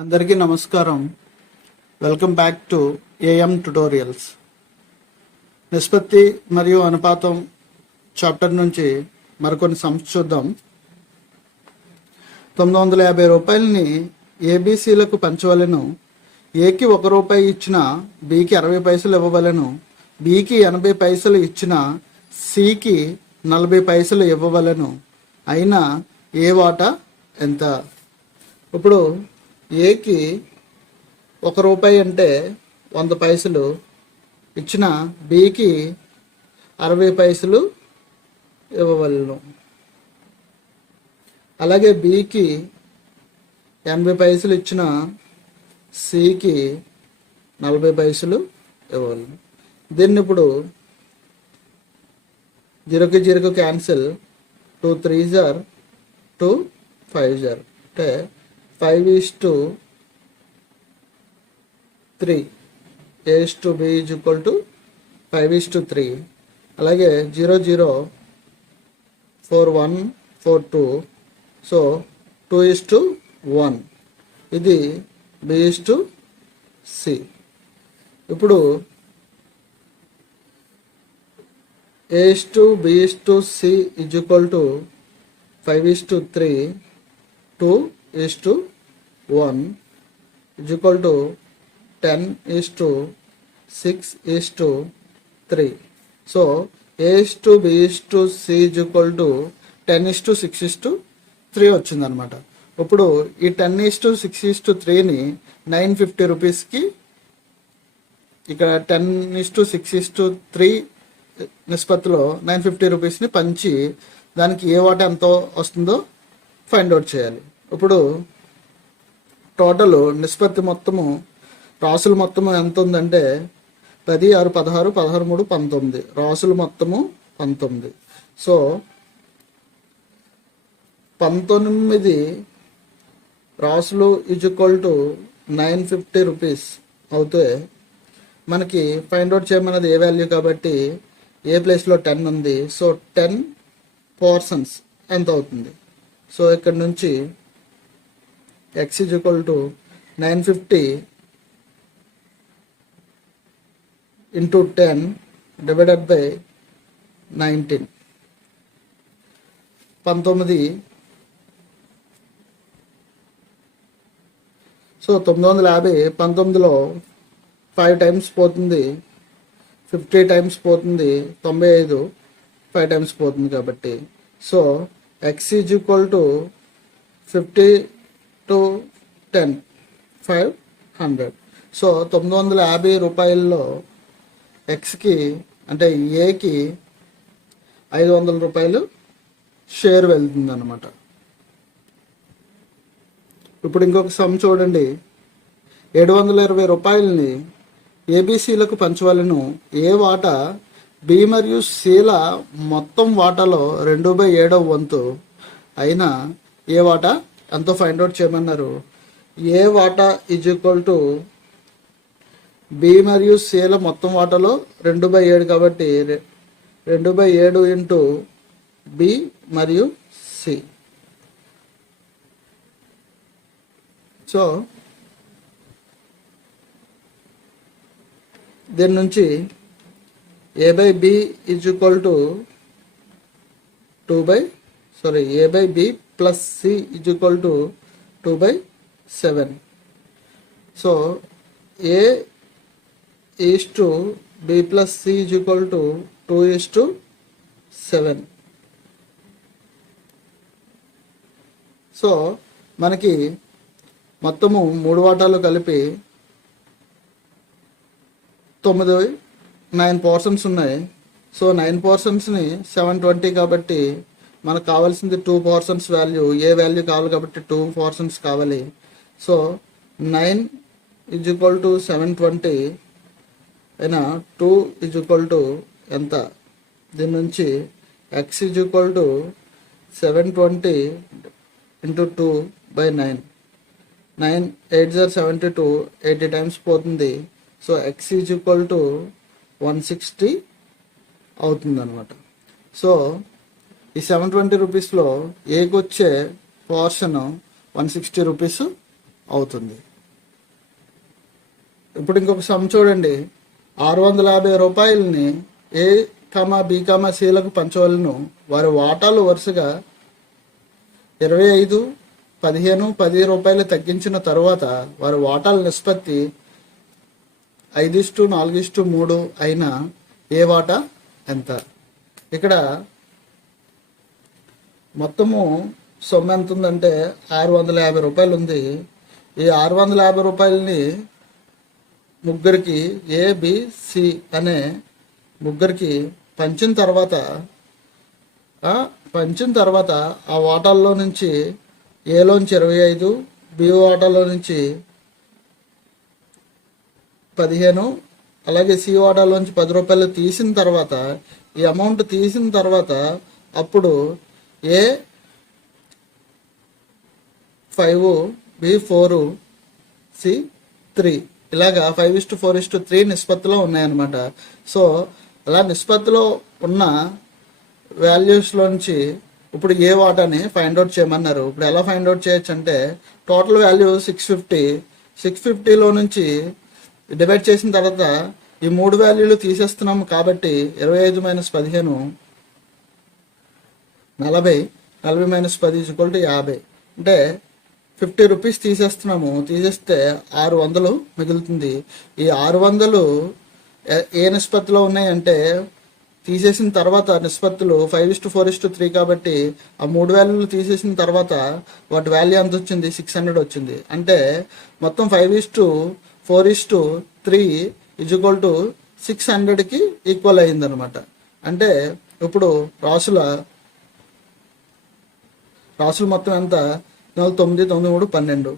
అందరికీ నమస్కారం. Welcome back to AM tutorials. నిష్పత్తి మరియు అనుపాతం చాప్టర్ నుంచి మరికొన్ని సమ్స్ చూద్దాం. 950 రూపాయలని ఏబీసీలకు పంచవలెను. ఏకి 1 రూపాయి ఇచ్చిన బికి 60 పైసలు ఇవ్వవలెను. బికి 80 పైసలు ఇచ్చిన సికి 40 పైసలు ఇవ్వవలెను. అయినా ఏ వాటా ఎంత? ఇప్పుడు ఏకి 1 రూపాయి అంటే 100 పైసలు ఇచ్చిన బికి 60 పైసలు ఇవ్వవలను. అలాగే బికి 80 పైసలు ఇచ్చిన సికి 40 పైసలు ఇవ్వవలను. దీన్ని ఇప్పుడు 0కి 0కి cancel. 2 3s are 2 5s are అంటే 5:3. A:B = 5:3. అలాగే 0 0 4 1 4 2. సో 2:1. ఇది B:C. ఇప్పుడు A:B:C = 5:3. 2:1 = 10:6:3. సో A:B:C = 10:6:3 వచ్చిందనమాట. ఇప్పుడు ఈ 10:6:3ని 950 రూపీస్కి ఇక్కడ 10:6:3 నిష్పత్తిలో 950 రూపీస్ని పంచి దానికి ఏ వాటా ఎంతో వస్తుందో ఫైండ్ అవుట్ చేయాలి. ఇప్పుడు టోటల్ నిష్పత్తి మొత్తము రాసుల మొత్తము ఎంత ఉందంటే 10 6 16 16 3 19. రాసుల మొత్తము 19. సో 19 రాసులు = 950 రూపీస్ అవుతే మనకి ఫైండ్ అవుట్ చేయమన్నది ఏ వాల్యూ కాబట్టి ఏ ప్లేస్లో 10 ఉంది. సో 10 పోర్షన్స్ ఎంత అవుతుంది? సో ఇక్కడ నుంచి x = 950 × 10 / 19. 19. సో 950 19లో 5 టైమ్స్ పోతుంది, 50 టైమ్స్ పోతుంది, 95 5 టైమ్స్ పోతుంది కాబట్టి. So x = 50 to 10 500. సో 950 రూపాయల్లో ఎక్స్కి అంటే ఏకి 500 రూపాయలు షేర్ వెళ్తుంది అనమాట. ఇప్పుడు ఇంకొక సమ్ చూడండి. 720 రూపాయలని ఏబీసీలకు పంచవలను. ఏ వాటా బి మరియు సిల మొత్తం వాటాలో 2/7 వంతు అయినా ఏ వాటా ఎంతో ఫైండ్ అవుట్ చేయమన్నారు. ఏ వాటా = బి మరియు సిల మొత్తం వాటాలో 2/7 కాబట్టి 2/7 × బి మరియు సి. సో దీని నుంచి A/B = A/B + C = 2/7. So A:B + C = 2:7. So మనకి మొత్తము 3 వాటాలు కలిపి 9 పోర్షన్స్ ఉన్నాయి. సో 9 పోర్షన్స్ని 720 కాబట్టి మనకు కావాల్సింది 2 పోర్షన్స్ వాల్యూ. ఏ వాల్యూ కావాలి కాబట్టి 2 పోర్షన్స్ కావాలి. సో 9 = 720 అయినా 2 = ఎంత? దీని నుంచి x = 720 × 2/9. 9 8s are 72 80 టైమ్స్ పోతుంది. సో x = 160 అవుతుంది అనమాట. సో ఈ 720 రూపీస్లో ఏకి వచ్చే పోర్షన్ 160 రూపీస్ అవుతుంది. ఇప్పుడు ఇంకొక సమ్ చూడండి. 650 రూపాయలని ఏ బి సిలకు పంచవలను. వారి వాటాలు వరుసగా 25, 15, 10 రూపాయలు తగ్గించిన తరువాత వారి వాటాల నిష్పత్తి 5:4:3 అయిన ఏ వాటా ఎంత? ఇక్కడ మొత్తము సొమ్ము ఎంత ఉందంటే 650 రూపాయలు ఉంది. ఈ 650 రూపాయలని ముగ్గురికి ABC అనే ముగ్గురికి పంచిన తర్వాత ఆ వాటాల్లో నుంచి ఏలోంచి 25, బి వాటాలో నుంచి 15, అలాగే సి వాటాలోంచి 10 రూపాయలు తీసిన తర్వాత, ఈ అమౌంట్ తీసిన తర్వాత అప్పుడు ఏ 5, బి 4, సి 3 ఇలాగా 5:4:3 నిష్పత్తిలో ఉన్నాయన్నమాట. సో అలా నిష్పత్తిలో ఉన్న వాల్యూస్లోంచి ఇప్పుడు ఏ వాటాని ఫైండ్ అవుట్ చేయమన్నారు. ఇప్పుడు ఎలా ఫైండ్ అవుట్ చేయొచ్చు అంటే, టోటల్ వాల్యూ 650లో నుంచి డివైడ్ చేసిన తర్వాత ఈ 3 వాల్యూలు తీసేస్తున్నాము కాబట్టి 25 - 15 40, 40 - 10 50. అంటే 50 రూపీస్ తీసేస్తున్నాము. తీసేస్తే 600 మిగులుతుంది. ఈ 600 ఏ నిష్పత్తిలో ఉన్నాయంటే, తీసేసిన తర్వాత నిష్పత్తులు 5:4:3 కాబట్టి ఆ 3 వాల్యూలు తీసేసిన తర్వాత వాటి వాల్యూ ఎంత వచ్చింది? 600 వచ్చింది. అంటే మొత్తం 5:4:3 = 600కి ఈక్వల్ అయిందనమాట. అంటే ఇప్పుడు రాసుల మొత్తం ఎంత? 9, 9, 3,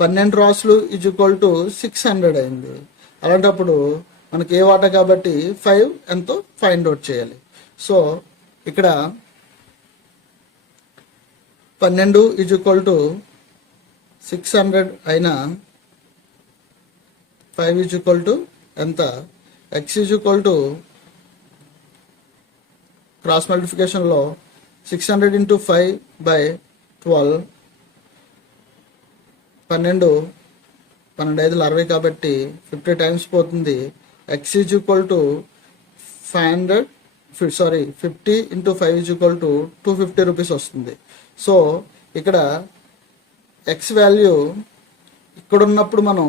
12 రాసులు = 600 అయింది. అలాంటప్పుడు మనకి ఏ వాటా కాబట్టి 5 ఎంతో ఫైండ్ అవుట్ చేయాలి. సో ఇక్కడ 12 = 600 అయినా 5 ఎంత? x క్రాస్ మల్టిప్లికేషన్లో 600 × 5/12, 12 5 60 కాబట్టి 50 టైమ్స్ పోతుంది. x = 50 × 5 = 250 రూపీస్ వస్తుంది. సో ఇక్కడ ఎక్స్ వాల్యూ ఇక్కడ ఉన్నప్పుడు మనం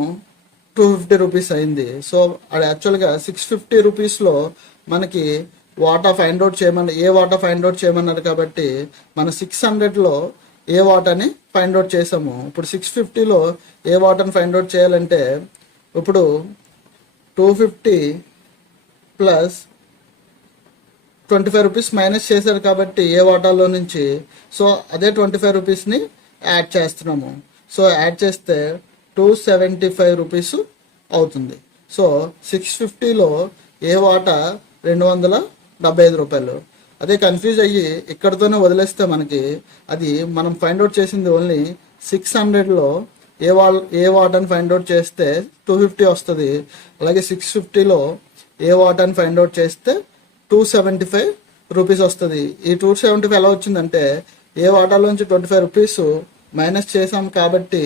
250 రూపీస్ అయింది. సో అది యాక్చువల్గా 650 రూపీస్లో మనకి వాటా ఫైండ్ అవుట్ చేయమన్నారు కాబట్టి మన 600లో ఏ వాటాని ఫైండ్ అవుట్ చేసాము. ఇప్పుడు 650లో ఏ వాటాని ఫైండ్ అవుట్ చేయాలంటే, ఇప్పుడు 250 ప్లస్ 25 రూపీస్ మైనస్ చేశారు కాబట్టి ఏ వాటాలో నుంచి, సో అదే 25 రూపీస్ని యాడ్ చేస్తున్నాము. సో యాడ్ చేస్తే 275 రూపీస్ అవుతుంది. సో 650లో ఏ వాటా 275 రూపాయలు. అదే కన్ఫ్యూజ్ అయ్యి ఇక్కడితోనే వదిలేస్తే మనకి అది మనం ఫైండ్ అవుట్ చేసింది ఓన్లీ 600లో ఏ వాటాని ఫైండ్ అవుట్ చేస్తే 250 వస్తుంది. అలాగే 650లో ఏ వాటాని ఫైండ్ అవుట్ చేస్తే 275 రూపీస్ వస్తుంది. ఈ 275 ఎలా వచ్చిందంటే, ఏ వాటాలోంచి 25 రూపీస్ మైనస్ చేసాం కాబట్టి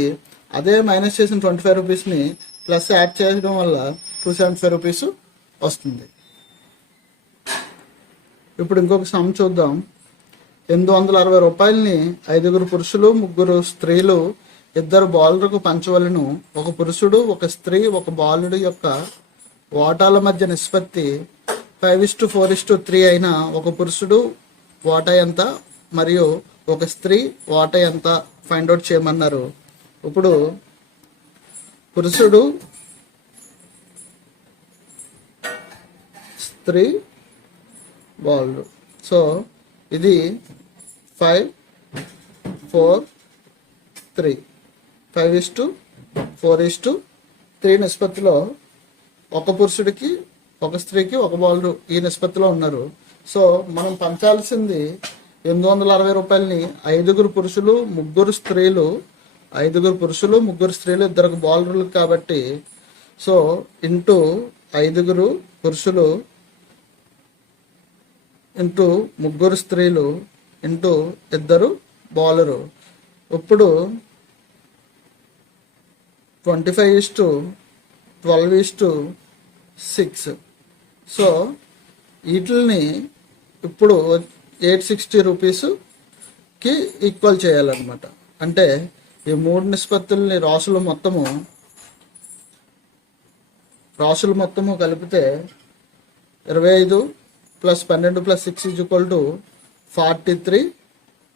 అదే మైనస్ చేసిన 25 రూపీస్ని ప్లస్ యాడ్ చేయడం వల్ల 275 రూపీస్ వస్తుంది. ఇప్పుడు ఇంకొక సమ్ చూద్దాం. 860 రూపాయలని 5 పురుషులు, 3 స్త్రీలు, 2 బాలులకు పంచవలను. ఒక పురుషుడు, ఒక స్త్రీ, ఒక బాలుడు యొక్క వాటాల మధ్య నిష్పత్తి 5:4:3 అయిన ఒక పురుషుడు వాటా ఎంత మరియు ఒక స్త్రీ వాటా ఎంత ఫైండ్ అవుట్ చేయమన్నారు. ఇప్పుడు పురుషుడు, స్త్రీ, బాలుడు. సో ఇది 5:4:3 5:4:3 నిష్పత్తిలో ఒక పురుషుడికి, ఒక స్త్రీకి, ఒక బాలుడు ఈ నిష్పత్తిలో ఉన్నారు. సో మనం పంచాల్సింది 860 రూపాయలని 5 పురుషులు, 3 స్త్రీలు, 5 పురుషులు, 3 స్త్రీలు, 2 బాలురులకు కాబట్టి, సో ఇంటూ 5 పురుషులు ఇంటూ 3 స్త్రీలు ఇంటూ 2 బాలురు. ఇప్పుడు 25:25 12:6. సో వీటిని ఇప్పుడు 860 రూపీస్కి ఈక్వల్ చేయాలన్నమాట. అంటే ఈ మూడు నిష్పత్తుల్ని రాసులు మొత్తము కలిపితే 25 + 12 + 6 43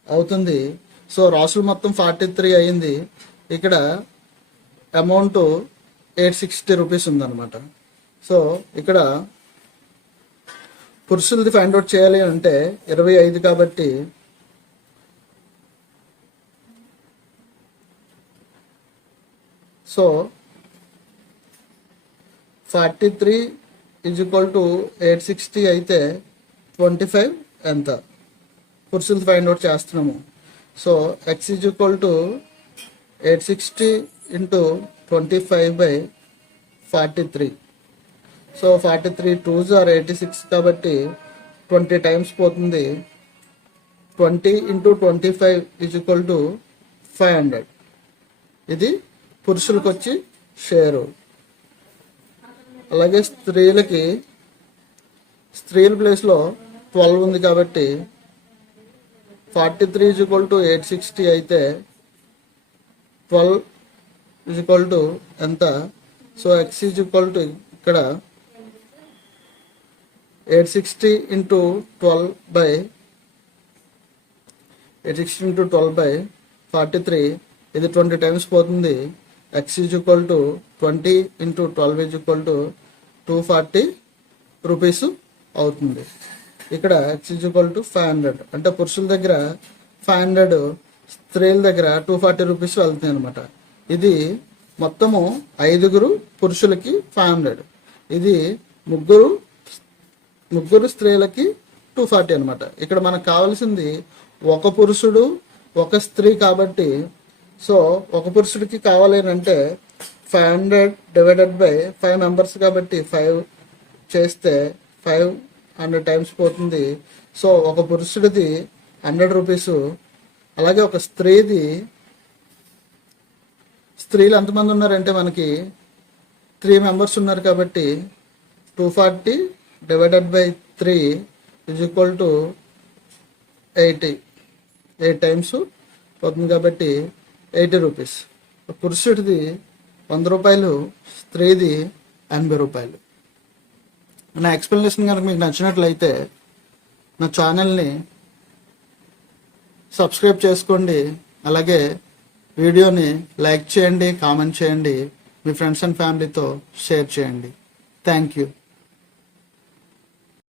అవుతుంది. సో రాసులు మొత్తం 43 అయింది. ఇక్కడ అమౌంట్ 860 రూపీస్ ఉందన్నమాట. సో ఇక్కడ పురుషులది ఫైండ్ అవుట్ చేయాలి అంటే 25 కాబట్టి సో 43 = 860 అయితే 25 ఎంత పురుషులది ఫైండ్ అవుట్ చేస్తున్నాము. So x = 860 × 25/43. So 43 2s are 86 కాబట్టి 20 టైమ్స్ పోతుంది. 20 × 25 = 500. ఇది పురుషులకు వచ్చి షేరు. అలాగే స్త్రీల ప్లేస్లో 12 ఉంది కాబట్టి 43 = 860 అయితే 12 = ఎంత? సో x = ఇక్కడ 860 × 12/43 ఇది 20 టైమ్స్ పోతుంది. x = 20 × 12 = 240 రూపీస్ అవుతుంది. ఇక్కడ x = 500 అంటే పురుషుల దగ్గర 500, స్త్రీల దగ్గర 240 రూపీస్ వెళ్తుంది అనమాట. ఇది మొత్తము 5 పురుషులకి 500, ఇది ముగ్గురు స్త్రీలకి 240 అనమాట. ఇక్కడ మనకు కావాల్సింది ఒక పురుషుడు ఒక స్త్రీ కాబట్టి సో ఒక పురుషుడికి కావాలి అంటే 500 / 5 మెంబర్స్ కాబట్టి 5 చేస్తే 500 టైమ్స్ పోతుంది. సో ఒక పురుషుడిది 100 రూపీస్. అలాగే ఒక స్త్రీలు ఎంతమంది ఉన్నారంటే మనకి 3 మెంబర్స్ ఉన్నారు కాబట్టి 240 / 3 = 80. 8 టైమ్స్ పోతుంది కాబట్టి 80 రూపీస్. పురుషుడిది 100 రూపాయలు, స్త్రీది 80 రూపాయలు. నా ఎక్స్ప్లెనేషన్ కనుక మీకు నచ్చినట్లయితే నా ఛానల్ని సబ్స్క్రైబ్ చేసుకోండి. అలాగే వీడియోని లైక్ చేయండి, కామెంట్ చేయండి, మీ ఫ్రెండ్స్ అండ్ ఫ్యామిలీతో షేర్ చేయండి. Thank you.